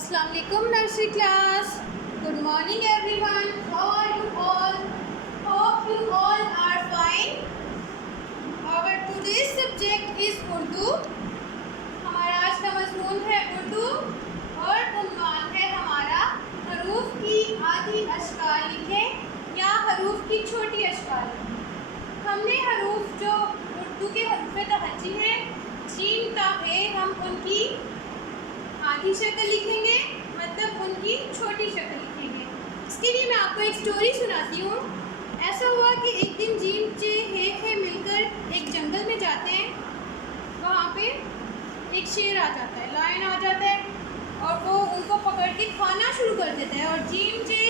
Assalamu alaikum nursery class. Good morning everyone. How are you all? Hope you all are fine. Our today's subject is Urdu. हमारा आज का मज़मून है उर्दू और उन्वान है हमारा हरूफ की आधी अशकाल लिखें या हरूफ की छोटी अशकाल। हमने हरूफ जो उर्दू के हरूफ तहज्जी हैं जीम ता है हम उनकी आधी शक्ल लिखेंगे, मतलब उनकी छोटी शक्ल लिखेंगे। इसके लिए मैं आपको एक स्टोरी सुनाती हूँ। ऐसा हुआ कि एक दिन जीम चे हे मिलकर एक जंगल में जाते हैं। वहाँ पे एक शेर आ जाता है, लायन आ जाता है और वो उनको पकड़ के खाना शुरू कर देता है। और जीम चे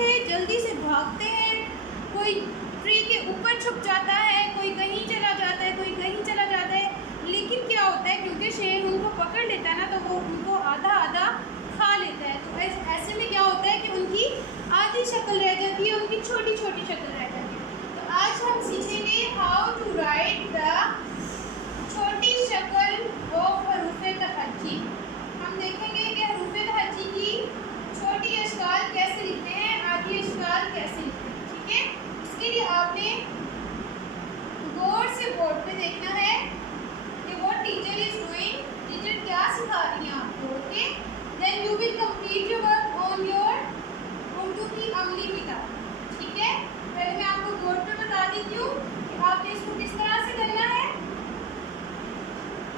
हे जल्दी से भागते हैं। कोई ट्री के ऊपर छुप जाता है, कोई कहीं चला जाता है, कोई कहीं चला जाता है। लेकिन क्या होता है, क्योंकि शेर उनको पकड़ लेता है ना, तो वो उनको आधा आधा खा लेता है। तो ऐसे में क्या होता है कि उनकी आधी शक्ल रह जाती है, उनकी छोटी छोटी शक्ल रह जाती है। तो आज हम सीखेंगे हाउ टू राइट द छोटी शक्ल ऑफ हरूफ तहज्जी। हम देखेंगे कि हरूफ तहज्जी की छोटी अशकाल कैसे लिखते हैं, आधी अशकाल कैसे लिखते हैं। ठीक है, इसके लिए आपने गौर से बोर्ड पे देखना है कि वो टीचर इज डूइंग, टीचर क्या सिखा रही है आपको। Okay, then you will complete your work on your Urdu की अमली किताब। ठीक है, पहले मैं आपको बोर्ड पे बता देती हूँ कि आपने इसको किस तरह से करना है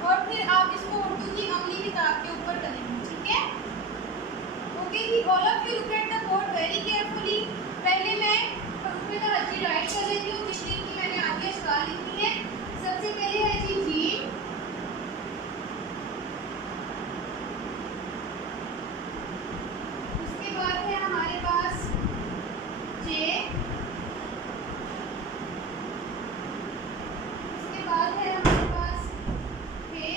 और फिर आप इसको उर्दू की अमली किताब के ऊपर करेंगे। ठीक है, ओके जी, all of you look at the board very carefully. पहले मैं हरूफ तहज्जी राइट कर लेती हूँ, जिसकी की मैंने आधी अशकाल लिखी है। सबसे पहले है जी जीम, उसके बाद है हमारे पास जे, उसके बाद है हमारे पास हे,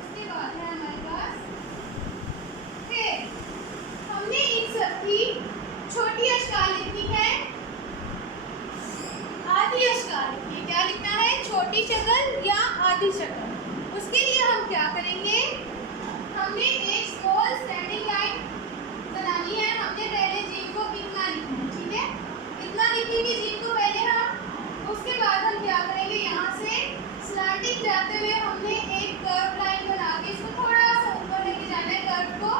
उसके बाद है हमारे पास हे। हमने इन सब की छोटी अशकाल लिखनी है, आधी अशकाल लिखनी है। क्या लिखना है, छोटी शक्ल या आधी शक्ल। उसके लिए हम क्या करेंगे, हमने एक स्मॉल स्टैंडिंग लाइन बनानी है। हमने पहले जीम को इतना लिखना है। ठीक है, इतना लिखेंगे जीम को पहले हम। उसके बाद हम क्या करेंगे, यहाँ से स्लैंटिंग जाते हुए हमने एक कर्व लाइन बना के इसको थोड़ा सा ऊपर लेके जाना है कर्व को,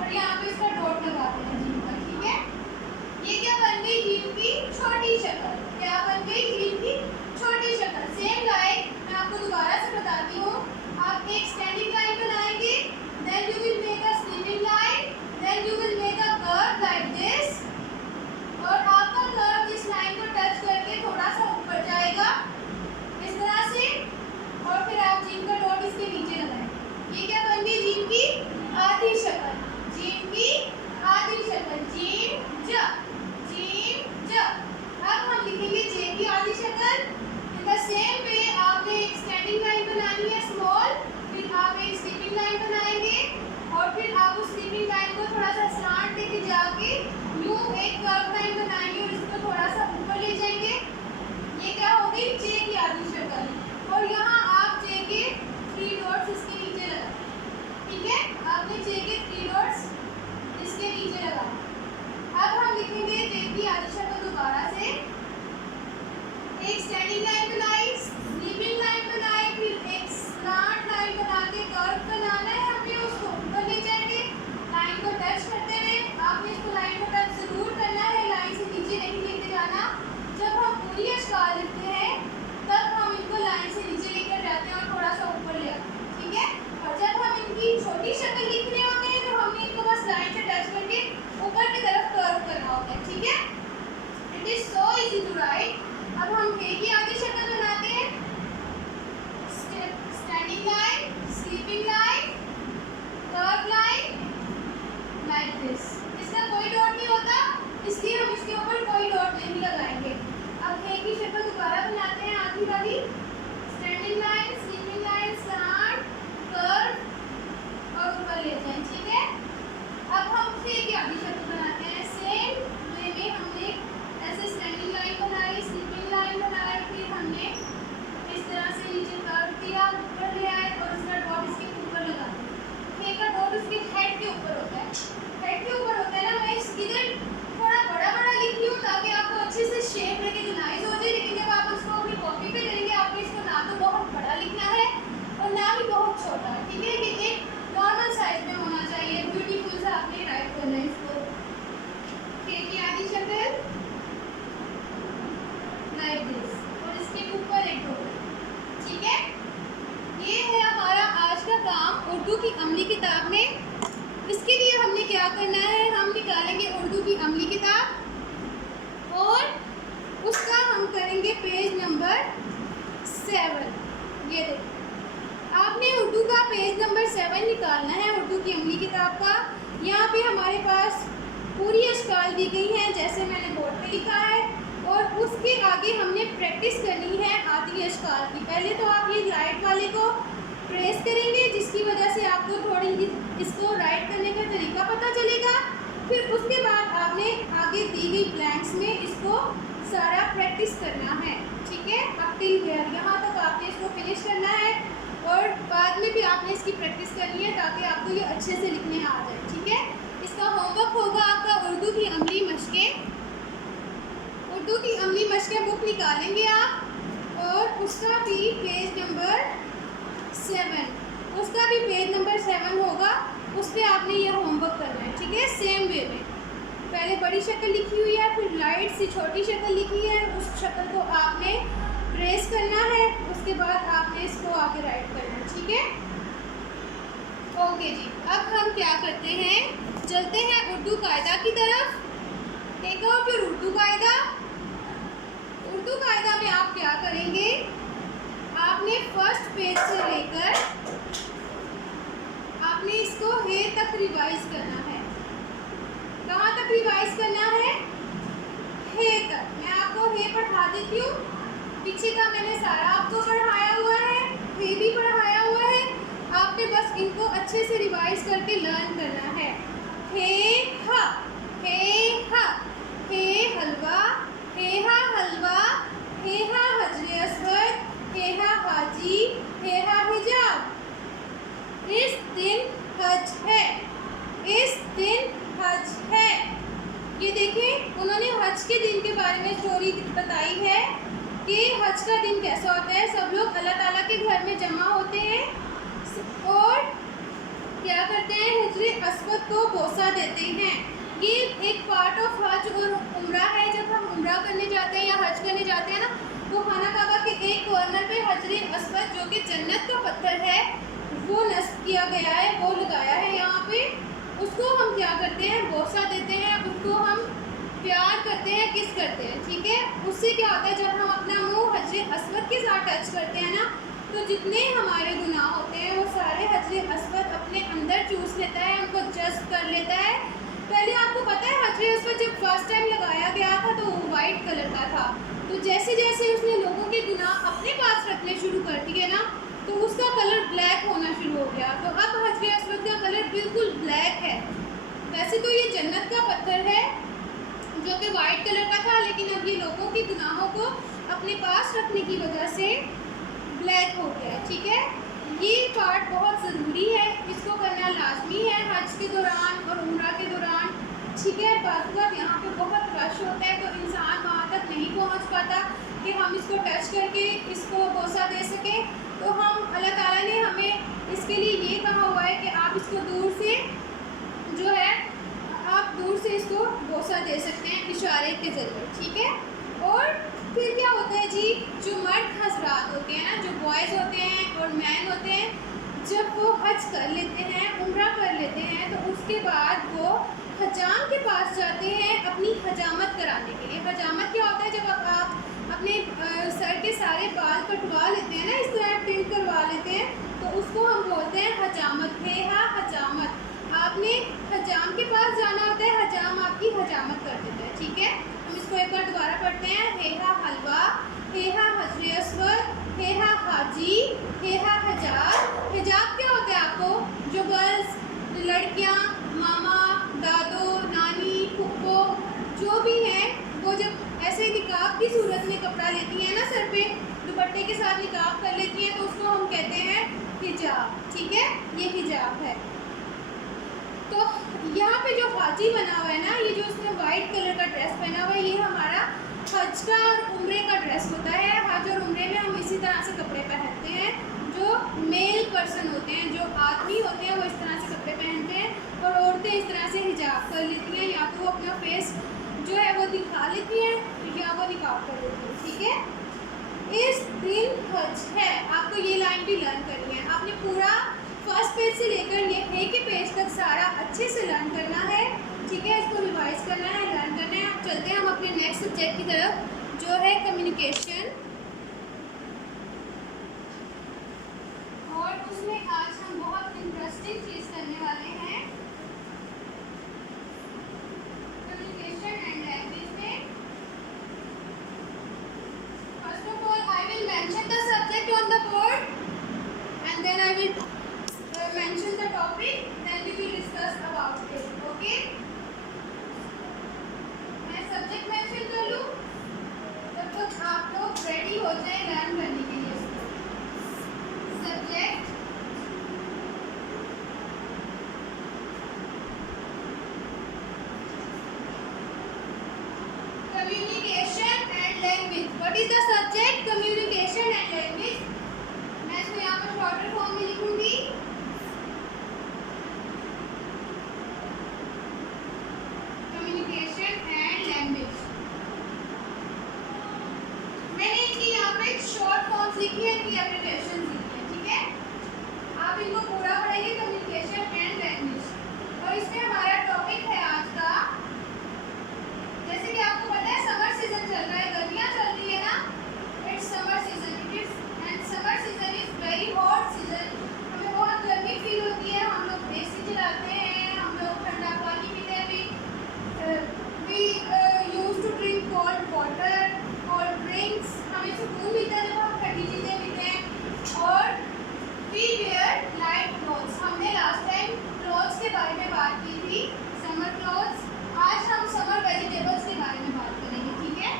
और यहाँ पे इसका डॉट लगा देना है जीम पर। ठीक है, ये क्या बन गई, जीम की छोटी शक्ल। क्या बन गई, जीम की छोटी शक्ल। सेम लाइन मैं आपको दोबारा से बताती हूँ। आप एक स्टैंडिंग लाइन बनाएंगे, then you will make a slipping line, then you will make a curve like this, और आपका कर्व इस लाइन को टच करके थोड़ा सा ऊपर जाएगा इस तरह से, और फिर आप जीम का डॉट इसके नीचे लगाएंगे। ये क्या बन गई, जीम की आधी शक्ल। जीम की आधी शक्ल, जीम ज, जीम ज। अब हम लिखेंगे जे की आधी शक्ल। इन द सेम वे आपने एक स्टैंडिंग लाइन बनानी है स्मॉल, फिर आप एक स्लीपिंग लाइन बनाएंगे, और फिर आप उस स्लीपिंग लाइन को थोड़ा सा स्लांट लेके जाके यूं एक कर्व लाइन बनाएंगे और इसको थोड़ा सा ऊपर ले जाएंगे। ये क्या होगी, जे की आधी शक्ल। और यहाँ आप जे के 3 डॉट्स इसके नीचे लगा। ठीक है, आपने जे के 3 डॉट्स इसके नीचे लगा। अब हम लिखेंगे जे की आधी शक्ल दोबारा से। एक स्टैंडिंग लाइन बनाई, स्लीपिंग लाइन बनाई, फिर एक स्लांट लाइन बना के कर्व बनाना है हमें, उसको ऊपर ले जाएंगे लाइन को टच करते हुए। आपने इसको लाइन को टच जरूर करना है, लाइन से नीचे नहीं लेके जाना। जब हम पूरी अशकाल लिखते हैं तब हम इनको लाइन से नीचे लेकर जाते हैं और थोड़ा सा ऊपर ले आते हैं। ठीक है, और जब हम इनकी छोटी शक्ल लिखने होते हैं तो हमें इनको बस लाइन से टच करके ऊपर की तरफ कर्व करना होता है। ठीक है, it is so easy to write. अब हम हे की आधी शक्ल बनाते हैं, standing line, sleeping line, Urdu की अमली किताब में। इसके लिए हमने क्या करना है, हम निकालेंगे उर्दू की अमली किताब और उसका हम करेंगे पेज नंबर 7। ये देखिए, आपने उर्दू का पेज नंबर 7 निकालना है उर्दू की अमली किताब का। यहाँ पे हमारे पास पूरी अशकाल दी गई हैं जैसे मैंने बोर्ड पे लिखा है, और उसके आगे हमने प्रैक्टिस करनी है आधी अशकाल की। पहले तो आप ये लाइट वाले को प्रेस करेंगे जिसकी वजह से आपको थोड़ी इसको राइट करने का तरीका पता चलेगा। फिर उसके बाद आपने आगे दी गई ब्लैंक्स में इसको सारा प्रैक्टिस करना है, ठीक है। अब टिल हियर, यहाँ तक आपने इसको फिनिश करना है और बाद में भी आपने इसकी प्रैक्टिस करनी है ताकि आपको ये अच्छे से लिखने आ जाए, ठीक है। इसका होमवर्क होगा आपका उर्दू की अमली मशकें। उर्दू की अमली मशकें बुक निकालेंगे आप और उसका भी पेज नंबर 7, उसका भी पेज नंबर 7 होगा, उस पर आपने यह होमवर्क करना है, ठीक है। सेम वे में पहले बड़ी शक्ल लिखी हुई है, फिर लाइट सी छोटी शक्ल लिखी है, उस शक्ल को आपने ट्रेस करना है, उसके बाद आपने इसको आगे राइट करना है, ठीक है। ओके जी, अब हम क्या करते हैं, चलते हैं उर्दू कायदा की तरफ। टेक आउट योर उर्दू कायदा। उर्दू कायदा में आप क्या करेंगे, आपने फर्स्ट पेज से लेकर आपने इसको हे तक रिवाइज करना है। कहाँ तक रिवाइज करना है, हे तक। मैं आपको हे पढ़ा देती हूँ, पीछे का मैंने सारा आपको पढ़ाया हुआ है, हे भी पढ़ाया हुआ है, आपने बस इनको अच्छे से रिवाइज करके लर्न करना है। हे हा, हे हलवा, हे हा हलवा, हे हा हजरे अस्वद, हे हा हाजी, हे हा हिजाब। इस दिन हज है, इस दिन हज है। ये देखें, उन्होंने हज के दिन के बारे में स्टोरी बताई है कि हज का दिन कैसा होता है। सब लोग अल्लाह ताला के घर में जमा होते हैं और क्या करते हैं, हिजरे अस्वद को बोसा देते हैं। ये एक पार्ट ऑफ हज और उम्रा है। जब हम उम्रा करने जाते हैं या हज करने जाते हैं ना, तो खाना काबा के एक कॉर्नर पे हजरे अस्वद जो कि जन्नत का पत्थर है वो नस्ब किया गया है, वो लगाया है यहाँ पे। उसको हम क्या करते हैं, बोसा देते हैं, उसको हम प्यार करते हैं, किस करते हैं, ठीक है। उससे क्या होता है, जब हम अपना मुंह हजरे अस्वद के साथ टच करते हैं ना, तो जितने हमारे गुनाह होते हैं वो सारे हजरे अस्वद अपने अंदर चूस लेता है, उनको जज्ब कर लेता है। पहले आपको पता है हजरे अस्वद जब फर्स्ट टाइम लगाया गया था तो वो वाइट कलर का था, तो जैसे जैसे उसने लोगों के गुनाह अपने पास रखने शुरू कर दिए ना, तो उसका कलर ब्लैक होना शुरू हो गया। तो अब हजरे अस्वद का कलर बिल्कुल ब्लैक है। वैसे तो ये जन्नत का पत्थर है जो कि वाइट कलर का था, लेकिन अब ये लोगों के गुनाहों को अपने पास रखने की वजह से ब्लैक हो गया है, ठीक है। ये पार्ट बहुत ज़रूरी है, इसको करना लाजमी है हज के दौरान और उम्रा के दौरान, ठीक है। बात यहाँ पे बहुत रश होता है तो इंसान वहाँ तक नहीं पहुँच पाता कि हम इसको टच करके इसको बोसा दे सकें। तो हम अल्लाह ताला ने हमें इसके लिए ये कहा हुआ है कि आप इसको दूर से जो है, आप दूर से इसको बोसा दे सकते हैं इशारे के ज़रिए, ठीक है। और फिर क्या होता है जी, जो मर्द हजरात होते हैं ना, जो बॉयज़ होते हैं और मैन होते हैं, जब वो हज कर लेते हैं, उम्रा कर लेते हैं, तो उसके बाद वो हजाम के पास जाते हैं अपनी हजामत कराने के लिए। हजामत क्या होता है, जब आप अपने सर के सारे बाल कटवा लेते हैं ना, इस तरह टिंट करवा लेते हैं, तो उसको हम बोलते हैं हजामत। है हा हजामत, आपने हजाम के पास जाना होता है, हजाम आपकी हजामत कर देता है, ठीक है। हम इसको एक बार दोबारा पढ़ते हैं। हे हा हलवा, हे हा हजरे अस्वद, हे हा हाजी, हे हा हिजाब। हिजाब क्या होता है, आपको जो गर्ल्स, लड़कियां, मामा, दादो, नानी, फुप्पो जो भी हैं, वो जब ऐसे निकाब की सूरत में कपड़ा लेती हैं ना, सर पे दुपट्टे के साथ निकाब कर लेती हैं, तो उसको हम कहते हैं हिजाब, ठीक है। ये हिजाब है। तो यहाँ पे जो हाजी बना हुआ है ना, ये जो उसने वाइट कलर का ड्रेस पहना हुआ है, ये हमारा हज का और उम्रे का ड्रेस होता है। हज और उम्रे में हम इसी तरह से कपड़े पहनते हैं। जो मेल पर्सन होते हैं, जो आदमी होते हैं, वो इस तरह से कपड़े पहनते हैं, और औरतें इस तरह से हिजाब कर लेती हैं, या तो वो अपना फेस जो है वो दिखा लेती हैं या वो निकाब कर लेती हैं, ठीक है। इस दिन हज है, आपको ये लाइन भी लर्न करनी है। आपने पूरा फर्स्ट पेज से लेकर ये एक ही पेज तक सारा अच्छे से लर्न करना है, ठीक है। इसको रिवाइज करना है, लर्न करना है। अब चलते हैं हम अपने नेक्स्ट सब्जेक्ट की तरफ जो है कम्युनिकेशन, और उसमें आज हम बहुत इंटरेस्टिंग चीज़ करने वाले हैं कम्युनिकेशन एंड लैंग्वेज में। First of all I will mention the subject on the board and then I will mention the topic, then we will discuss about it, okay? मैं सब्जेक्ट मेंशन कर लूँ, तब तक आप लोग रेडी हो जाए लर्न करने के लिए। Subject communication and language. What is the subject? Communication and language. मैं इसको यहाँ पर शॉर्टर फॉर्म में लिखूंगी, कम्युनिकेशन एंड लैंग्वेज। मैंने इनकी यहाँ पे शॉर्ट फॉर्म्स लिखी है, इनकी एप्लीकेशन लिखी है, ठीक है। आप इनको पूरा पढ़ेंगे कम्युनिकेशन एंड लैंग्वेज, और इसमें हमारा टॉपिक है आज का, जैसे कि आपको पता है समर सीजन चल रहा है, गर्मियाँ चल रही है ना, it's summer season, it is and summer season is very hot season. हमें बहुत गर्मी फील होती है, हम लोग एसी चलाते हैं, हम लोग ठंडा पानी पीते हैं, we use to drink cold water, cold drinks, हमें सुकून मिलता है जब हम ठंडी चीज़ें पीते हैं। और वी वेयर लाइट क्लोथ्स। हमने लास्ट टाइम क्लोथ्स के बारे में बात की थी, समर क्लोथ्स। आज हम समर वेजिटेबल्स के बारे में बात करेंगे, ठीक है।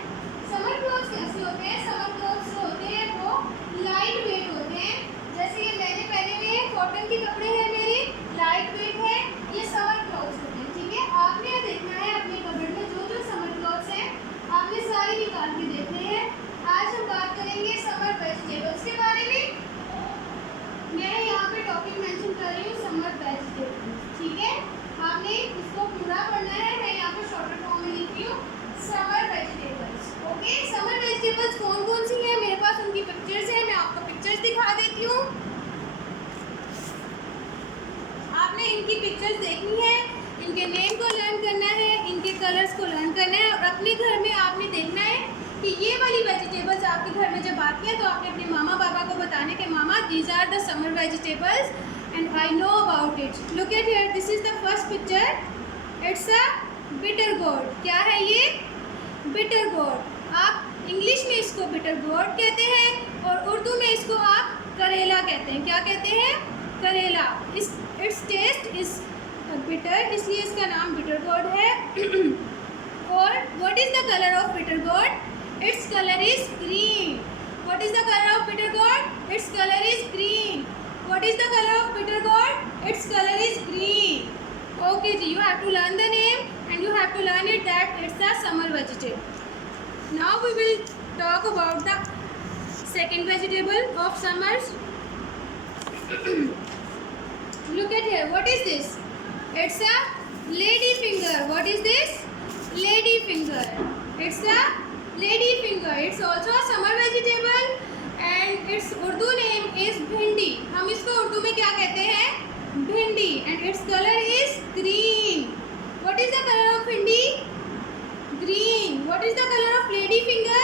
समर क्लोथ्स कैसे होते हैं? समर क्लोथ्स जो होते हैं वो लाइट वेट होते हैं, जैसे ये मैंने पहने हुए हैं, कॉटन के कपड़े हैं मेरे, लाइट वेट है, ये समर क्लोथ्स होते हैं, ठीक है। आपने देखना है अपने कपड़े में जो जो समर क्लोथ्स हैं, आपने सारे निकाल के देखने हैं। आज हम बात करेंगे समर वेजिटेबल्स के बारे में। मैं यहाँ पे टॉपिक मेंशन कर रही हूँ समर वेजिटेबल्स, ठीक है। आपने इसको पूरा पढ़ना है, मैं यहाँ पे शॉर्टर फॉर्म में लिखी हूँ summer vegetables, okay. Summer vegetables कौन कौन सी हैं, मेरे पास उनकी पिक्चर्स हैं, मैं आपको पिक्चर्स दिखा देती हूँ। आपने इनकी पिक्चर्स देखनी है, इनके नेम को लर्न करना है, इनके कलर्स को लर्न करना है, और अपने घर में आपने देखना है कि ये वाली वेजिटेबल्स आपके घर में जब आती है तो आपने अपने मामा पापा को बताने के मामा these are the summer vegetables and I know about it. Look at here, this is the first picture, it's a bitter gourd. क्या है ये? Bitter gourd. आप इंग्लिश में इसको बिटर गोर्ड कहते हैं और उर्दू में इसको आप करेला कहते हैं। क्या कहते हैं? करेला। इट्स टेस्ट इज बिटर, इसलिए इसका नाम बिटर गोर्ड है। और what is the colour of bitter gourd? Its color is green. What is the color of bitter gourd? Its color is green. What is the color of bitter gourd? Its color is green. Okay ji, you have to learn the name and you have to learn it that it's a summer vegetable. Now we will talk about the second vegetable of summers. Look at here. What is this? It's a lady finger. What is this? Lady finger. It's a lady finger. It's also a summer vegetable and its Urdu name is भिंडी। हम इसको उर्दू में क्या कहते हैं? भिंडी। And its color is green. What is the color of भिंडी? Green. What is the color of lady finger?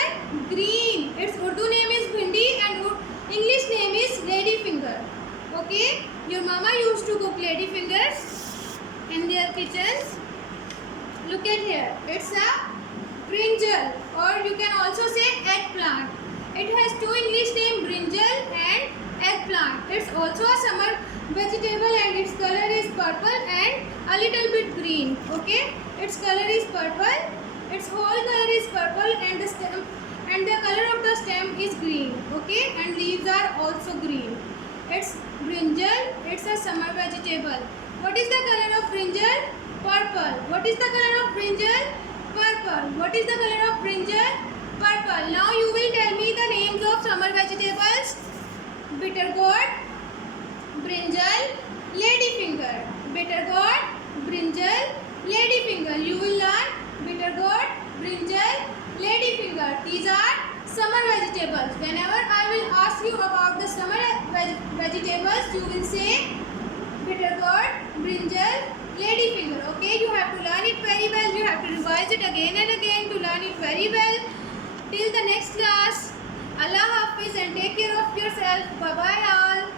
Green. Its Urdu name is भिंडी and English name is lady finger. Okay? Your mama used to cook lady fingers in their kitchens. Look at here. It's a brinjal, or you can also say eggplant. It has two English names, brinjal and eggplant. It's also a summer vegetable and its color is purple and a little bit green. Okay, its color is purple. Its whole color is purple and the stem and the color of the stem is green. Okay, and leaves are also green. It's brinjal. It's a summer vegetable. What is the color of brinjal? Purple. What is the color of brinjal? Purple. What is the color of brinjal? Purple. Now you will tell me the names of summer vegetables. Bitter gourd, brinjal, ladyfinger. Bitter gourd, brinjal, ladyfinger. You will learn bitter gourd, brinjal, ladyfinger. These are summer vegetables. Whenever I will ask you about the summer vegetables, you will say bitter gourd, brinjal, lady finger. Okay, you have to learn it very well. You have to revise it again and again to learn it very well. Till the next class. Allah Hafiz and take care of yourself. Bye bye all.